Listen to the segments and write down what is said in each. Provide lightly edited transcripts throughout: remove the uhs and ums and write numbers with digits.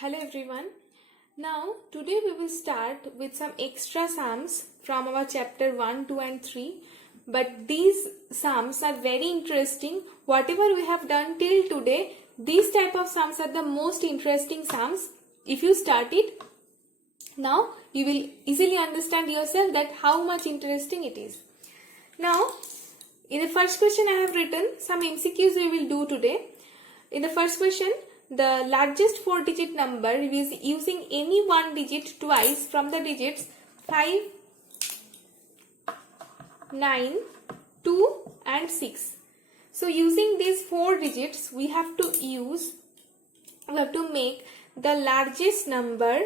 Hello everyone. Now today we will start with some extra sums from our chapter 1, 2 and 3. But these sums are very interesting. Whatever we have done till today, these type of sums are the most interesting sums. If you start it, now you will easily understand yourself that how much interesting it is. Now in the first question I have written some MCQs we will do today. In the first question, the largest 4-digit number is using any one digit twice from the digits 5, 9, 2 and 6. So using these 4 digits we have to make the largest number,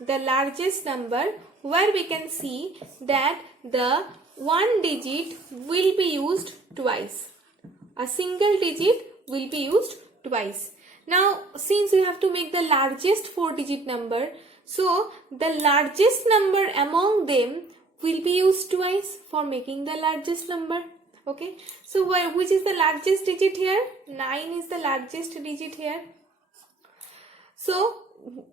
the largest number where we can see that the one digit will be used twice. A single digit will be used twice. Now, since we have to make the largest 4-digit number, so the largest number among them will be used twice for making the largest number. Okay. So, which is the largest digit here? 9 is the largest digit here. So,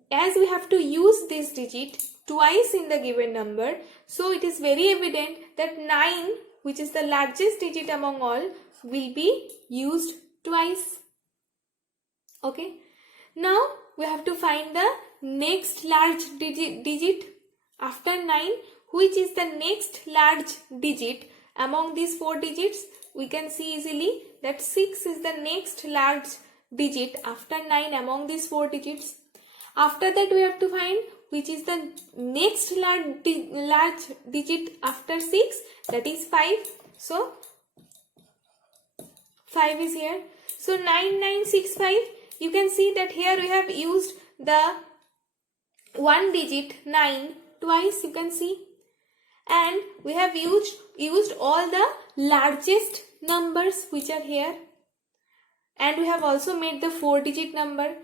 as we have to use this digit twice in the given number, so it is very evident that 9, which is the largest digit among all, will be used twice. Okay. Now we have to find the next large digit after 9. Which is the next large digit among these 4 digits? We can see easily that 6 is the next large digit after 9 among these 4 digits. After that we have to find which is the next large digit after 6, that is 5. So 5 is here. So 9965, you can see that here we have used the one digit 9 twice, you can see, and we have used all the largest numbers which are here, and we have also made the 4-digit number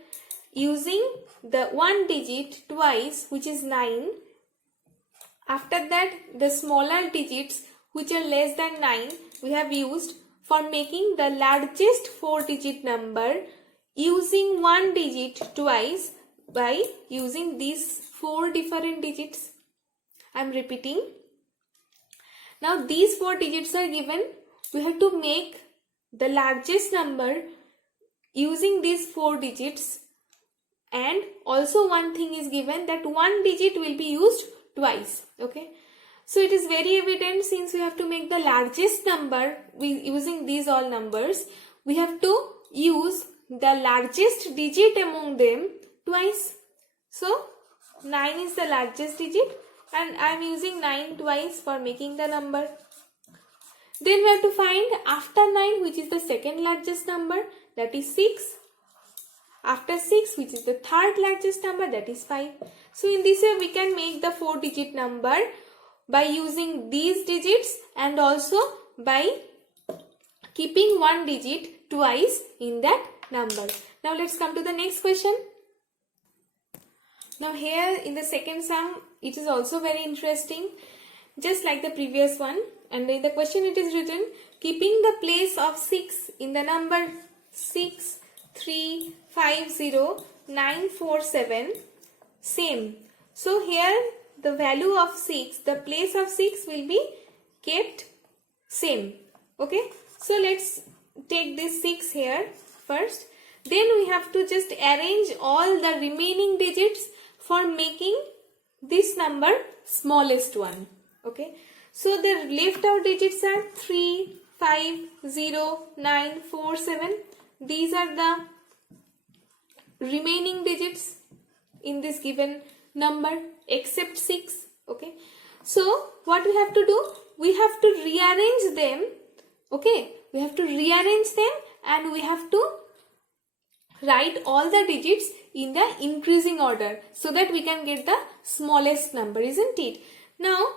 using the one digit twice, which is 9. After that, the smaller digits which are less than 9 we have used for making the largest 4-digit number using one digit twice by using these 4 different digits. I am repeating. Now these 4 digits are given. We have to make the largest number using these 4 digits, and also one thing is given that one digit will be used twice. Okay. So it is very evident, since we have to make the largest number using these all numbers, we have to use the largest digit among them twice. So 9 is the largest digit and I am using 9 twice for making the number. Then we have to find after 9 which is the second largest number, that is 6. After 6 which is the third largest number, that is 5. So in this way we can make the 4-digit number by using these digits and also by keeping one digit twice in that number. Now let's come to the next question. Now here in the second sum, it is also very interesting, just like the previous one, and in the question it is written, keeping the place of 6 in the number 6350947 same. So here the value of 6, the place of 6 will be kept same. Okay. So let's take this 6 here first. Then we have to just arrange all the remaining digits for making this number smallest one. Okay. So the left out digits are 3, 5, 0, 9, 4, 7. These are the remaining digits in this given number except 6. Okay. So what we have to do? We have to rearrange them. Okay. We have to rearrange them and we have to write all the digits in the increasing order so that we can get the smallest number, isn't it? Now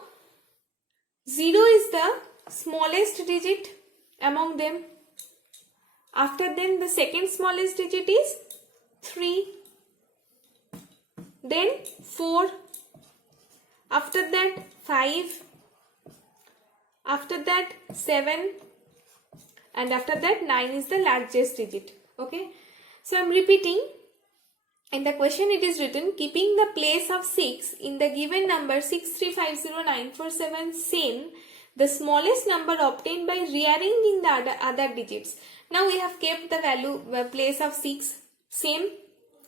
0 is the smallest digit among them. After then the second smallest digit is 3. Then 4. After that 5. After that 7. And after that 9 is the largest digit. Okay. So I am repeating. In the question it is written, keeping the place of 6 in the given number 6350947 same, the smallest number obtained by rearranging the other digits. Now we have kept the place of 6 same.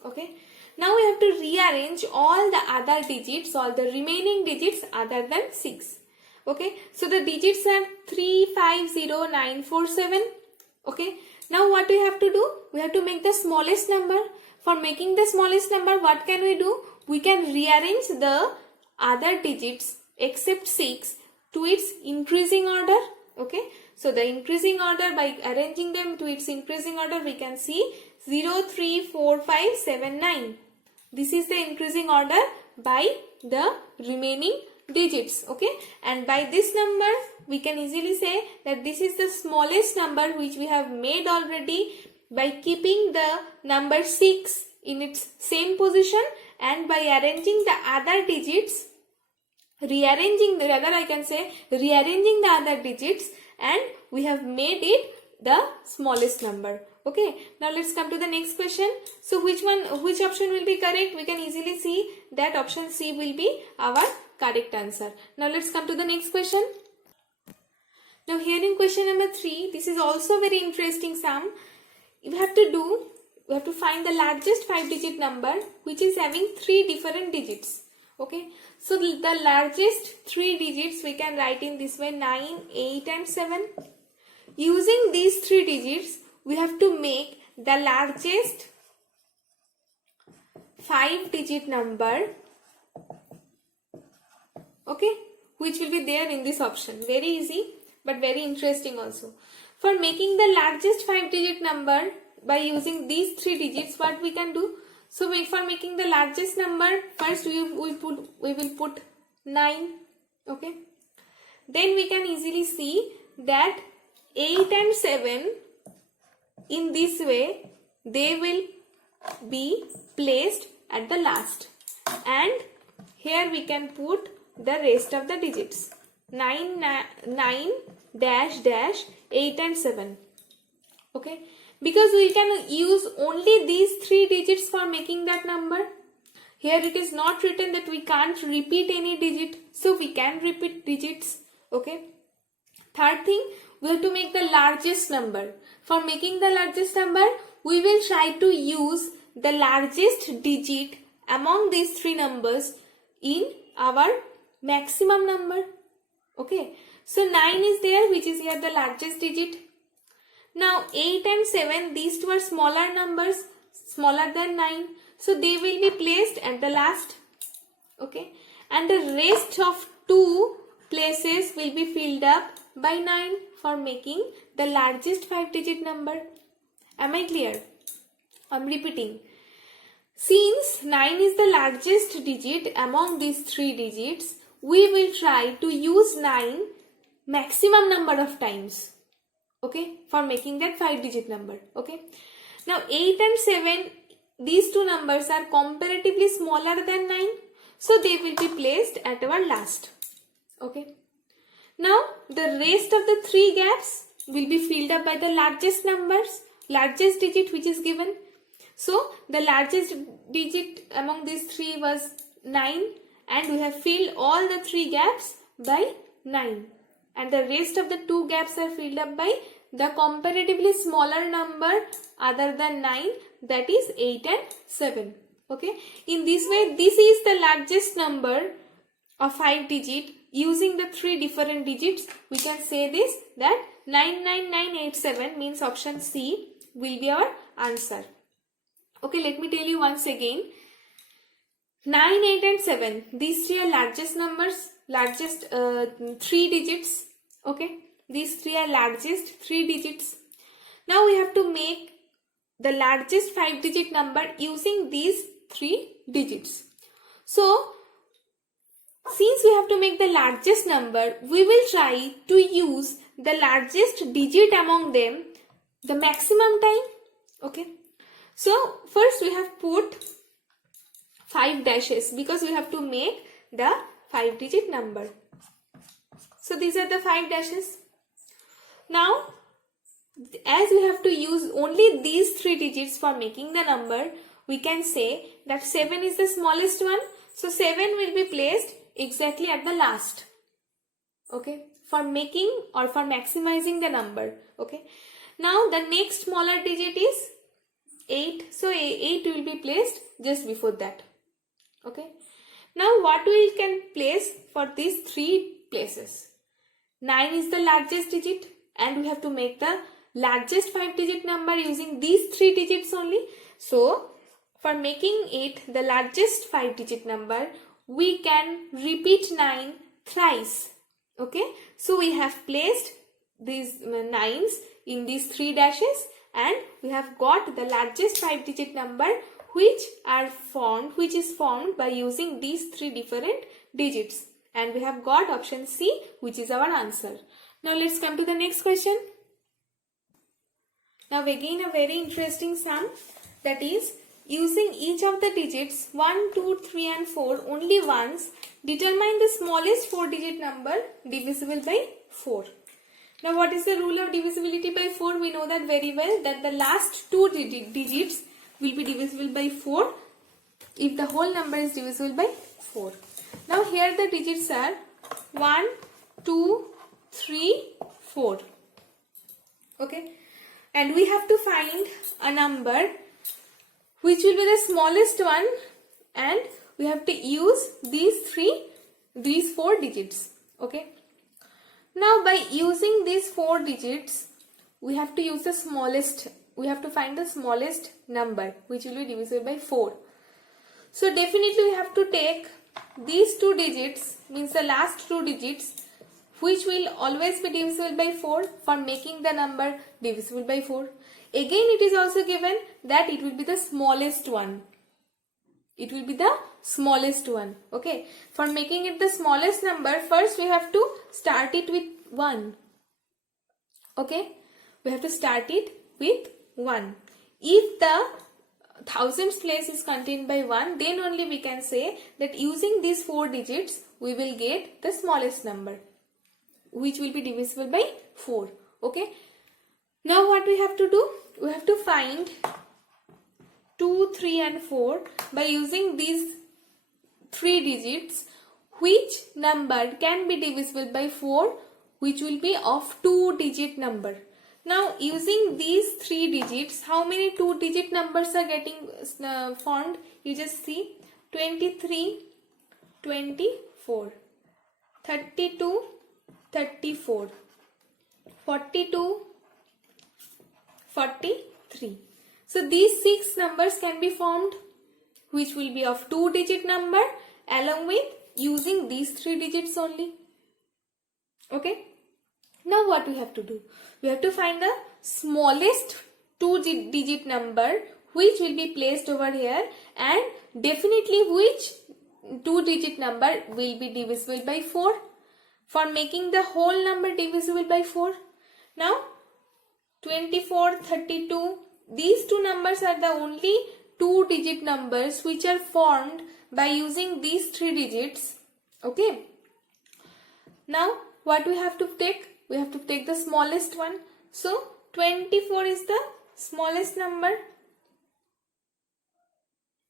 Okay. Now we have to rearrange all the other digits, all the remaining digits other than 6. Okay. So the digits are 350947. Okay. Now what we have to do? We have to make the smallest number. For making the smallest number, what can we do? We can rearrange the other digits except 6 to its increasing order. Okay. So the increasing order, by arranging them to its increasing order, we can see 0, 3, 4, 5, 7, 9. This is the increasing order by the remaining digits. Okay. And by this number, we can easily say that this is the smallest number which we have made already by keeping the number 6 in its same position and by arranging the other digits, rearranging the other digits, and we have made it the smallest number. Okay. Now let's come to the next question. So which option will be correct? We can easily see that option C will be our correct answer. Now let's come to the next question. Now here in question number 3, this is also very interesting sum. We have to find the largest 5-digit number which is having 3 different digits. Okay. So the largest 3 digits we can write in this way: 9, 8 and 7. Using these 3 digits, we have to make the largest 5-digit number. Okay. Which will be there in this option. Very easy but very interesting also. For making the largest 5-digit number by using these 3 digits, what we can do? So for making the largest number, first we will put 9. Okay. Then we can easily see that 8 and 7, in this way they will be placed at the last, and here we can put the rest of the digits: 9 dash dash 8 and 7. Okay. Because we can use only these 3 digits for making that number. Here it is not written that we can't repeat any digit, so we can repeat digits. Okay. Third thing, we have to make the largest number. For making the largest number, we will try to use the largest digit among these 3 numbers in our maximum number. Okay. So 9 is there, which is here the largest digit. Now 8 and 7, these two are smaller numbers, smaller than 9. So they will be placed at the last. Okay. And the rest of 2 places will be filled up by 9 for making the largest 5-digit number. Am I clear? I am repeating. Since 9 is the largest digit among these 3 digits, we will try to use 9 maximum number of times. Okay, for making that 5-digit number. Okay. Now 8 and 7, these 2 numbers are comparatively smaller than 9. So they will be placed at our last. Okay. Now the rest of the 3 gaps will be filled up by the largest numbers, largest digit which is given. So the largest digit among these 3 was 9, and we have filled all the 3 gaps by 9. And the rest of the 2 gaps are filled up by the comparatively smaller number other than 9, that is 8 and 7. Okay. In this way, this is the largest number of 5-digit. Using the 3 different digits, we can say this, that 99987 means option C will be our answer. Okay, let me tell you once again. 9, 8 and 7, these 3 are largest numbers, largest 3 digits. Okay, these 3 are largest 3 digits. Now we have to make the largest 5-digit number using these 3 digits. So since we have to make the largest number, we will try to use the largest digit among them the maximum time. Okay. So first we have put 5 dashes because we have to make the 5-digit number. So these are the 5 dashes. Now as we have to use only these 3 digits for making the number, we can say that 7 is the smallest one. So 7 will be placed exactly at the last. Okay, for making or for maximizing the number. Okay, now the next smaller digit is 8. So 8 will be placed just before that. Okay, now what we can place for these 3 places? 9 is the largest digit and we have to make the largest 5-digit number using these 3 digits only. So for making it the largest 5-digit number, we can repeat 9 thrice. Okay, so we have placed these 9s in these 3 dashes and we have got the largest 5-digit number which is formed by using these 3 different digits, and we have got option C, which is our answer. Now let's come to the next question. Now again a very interesting sum, that is using each of the digits 1, 2, 3 and 4 only once, determine the smallest 4-digit number divisible by 4. Now what is the rule of divisibility by 4? We know that very well, that the last 2 digits will be divisible by 4 if the whole number is divisible by 4. Now here the digits are 1, 2, 3, 4. Okay, and we have to find a number which will be the smallest one, and we have to use these 4 digits. Okay, now by using these 4 digits, we have to use the smallest, we have to find the smallest number which will be divisible by 4. So definitely we have to take these 2 digits, means the last 2 digits, which will always be divisible by 4 for making the number divisible by 4. Again it is also given that it will be the smallest one. It will be the smallest one. Okay, for making it the smallest number, first we have to start it with 1. Okay, we have to start it with 1. If the thousands place is contained by 1, then only we can say that using these 4 digits we will get the smallest number which will be divisible by 4. Okay, now what we have to do? We have to find 2, 3 and 4 by using these 3 digits, which number can be divisible by 4, which will be of 2-digit number. Now using these 3 digits, how many 2-digit numbers are getting formed? You just see 23, 24, 32, 34, 42, 43. So these 6 numbers can be formed which will be of 2-digit number along with using these 3 digits only. Okay. Now what we have to do? We have to find the smallest 2-digit number which will be placed over here, and definitely which 2-digit number will be divisible by 4 for making the whole number divisible by 4. Now 24, 32, these 2 numbers are the only 2-digit numbers which are formed by using these 3 digits. Okay. Now what we have to take? We have to take the smallest one. So 24 is the smallest number.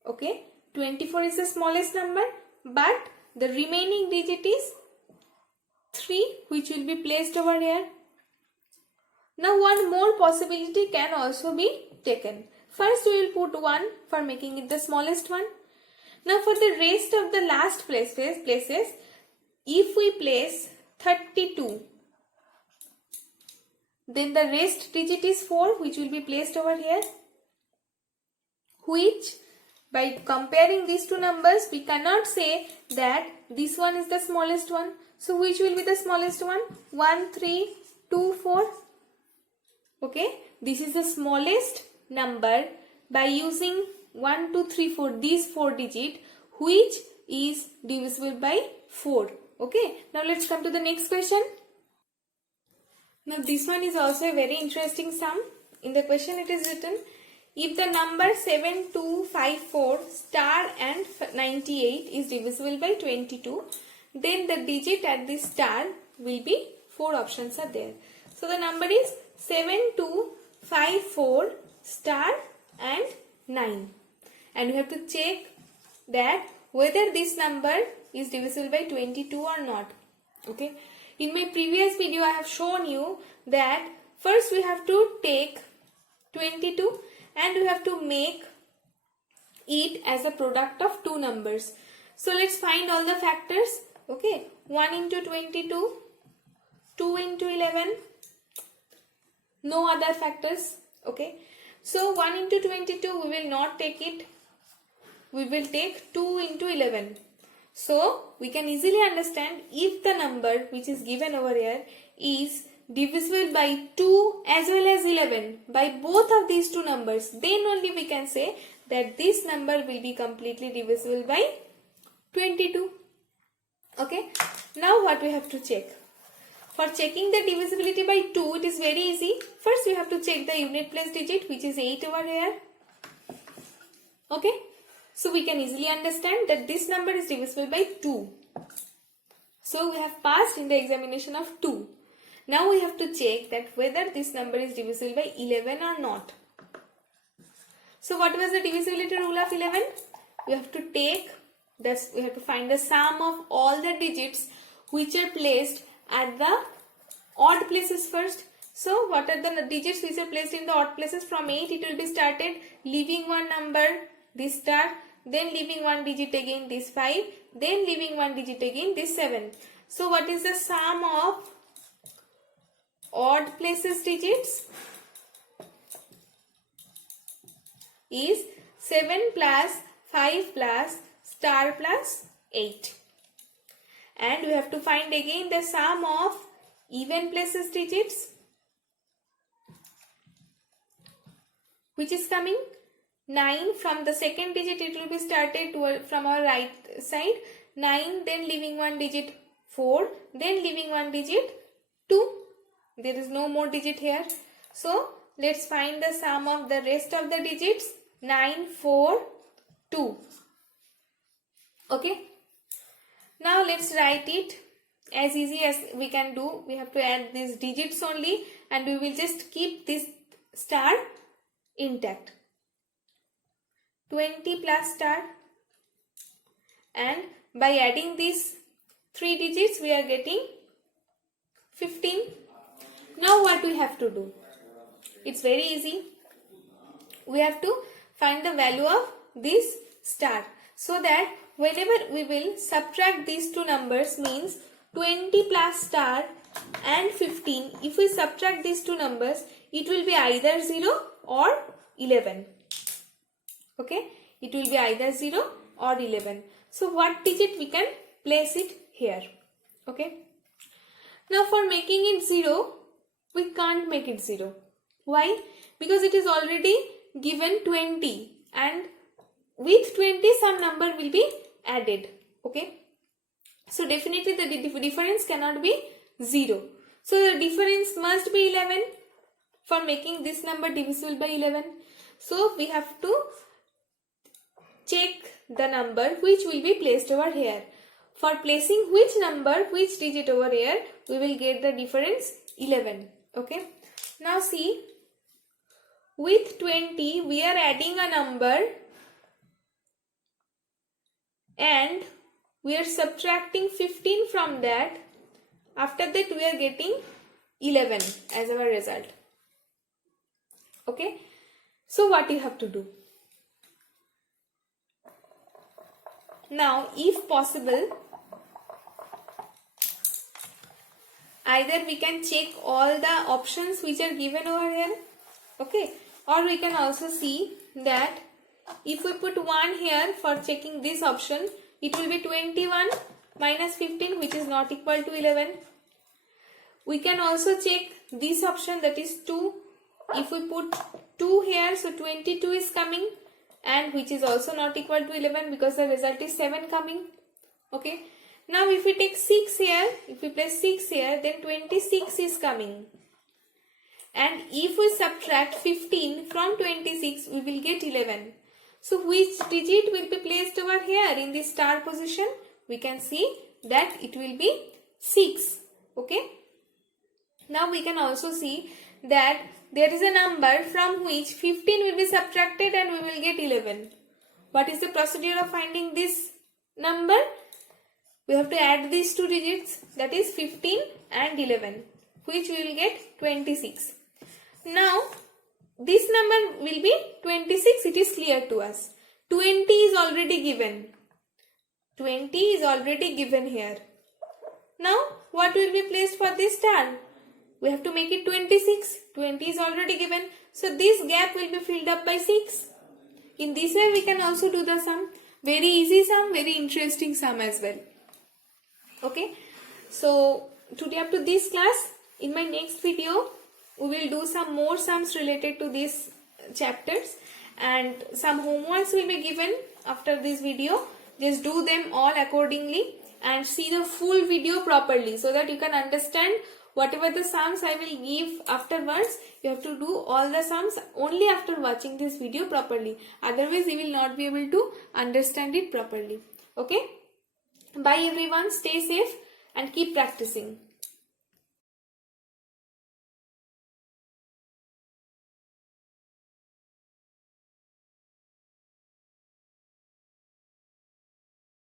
Okay, 24 is the smallest number, but the remaining digit is 3 which will be placed over here. Now one more possibility can also be taken. First we will put 1 for making it the smallest one. Now for the rest of the last places, if we place 32, then the rest digit is 4 which will be placed over here, which by comparing these 2 numbers we cannot say that this one is the smallest one. So which will be the smallest one? 1, 3, 2, 4. Okay, this is the smallest number by using 1, 2, 3, 4, these 4 digit, which is divisible by 4. Okay, now let's come to the next question. Now this one is also a very interesting sum. In the question it is written, if the number 7254 star and 98 is divisible by 22, then the digit at the star will be 4 options are there. So the number is 7254 star and 9. And we have to check that whether this number is divisible by 22 or not. Okay. In my previous video I have shown you that first we have to take 22 and we have to make it as a product of two numbers. So let's find all the factors. Okay. 1 into 22, 2 into 11, no other factors. Okay. So 1 into 22 we will not take it. We will take 2 into 11. So we can easily understand if the number which is given over here is divisible by 2 as well as 11, by both of these two numbers, then only we can say that this number will be completely divisible by 22. Okay. Now what we have to check? For checking the divisibility by 2, it is very easy. First we have to check the unit place digit, which is 8 over here. Okay. So we can easily understand that this number is divisible by 2. So we have passed in the examination of 2. Now we have to check that whether this number is divisible by 11 or not. So what was the divisibility rule of 11? We have to take this, we have to find the sum of all the digits which are placed at the odd places first. So what are the digits which are placed in the odd places? From 8 it will be started, leaving one number, this star, then leaving one digit again, this 5, then leaving one digit again, this 7. So what is the sum of odd places digits? Is 7 plus 5 plus star plus 8. And we have to find again the sum of even places digits, which is coming 9. From the second digit it will be started from our right side, 9, then leaving one digit 4, then leaving one digit 2. There is no more digit here. So let's find the sum of the rest of the digits. 9, 4, 2. Okay. Now let's write it as easy as we can do. We have to add these digits only and we will just keep this star intact. 20 plus star, and by adding these 3 digits we are getting 15. Now what we have to do? It's very easy. We have to find the value of this star, so that whenever we will subtract these two numbers, means 20 plus star and 15, if we subtract these two numbers, it will be either 0 or 11. Okay, it will be either 0 or 11. So what digit we can place it here? Okay. Now for making it 0, we can't make it 0. Why? Because it is already given 20 and with 20 some number will be added. Okay. So definitely the difference cannot be 0. So the difference must be 11 for making this number divisible by 11. So we have to check the number which will be placed over here. For placing which number, which digit over here, we will get the difference 11. Okay. Now see, with 20 we are adding a number and we are subtracting 15 from that. After that we are getting 11 as our result. Okay. So what you have to do? Now if possible, either we can check all the options which are given over here. Okay. Or we can also see that if we put 1 here for checking this option, it will be 21 minus 15, which is not equal to 11. We can also check this option, that is 2. If we put 2 here, so 22 is coming, and which is also not equal to 11 because the result is 7 coming. Okay. Now if we take 6 here, if we place 6 here, then 26 is coming. And if we subtract 15 from 26, we will get 11. So which digit will be placed over here in this star position? We can see that it will be 6. Okay. Now we can also see that there is a number from which 15 will be subtracted and we will get 11. What is the procedure of finding this number? We have to add these two digits, that is 15 and 11, which we will get 26. Now, this number will be 26, it is clear to us. 20 is already given. 20 is already given here. Now, what will be placed for this term? We have to make it 26. 20 is already given. So, this gap will be filled up by 6. In this way, we can also do the sum. Very easy sum, very interesting sum as well. Okay. So, today up to this class. In my next video, we will do some more sums related to these chapters. And some homeworks will be given after this video. Just do them all accordingly and see the full video properly so that you can understand whatever the sums I will give afterwards. You have to do all the sums only after watching this video properly. Otherwise, you will not be able to understand it properly. Okay? Bye everyone. Stay safe and keep practicing.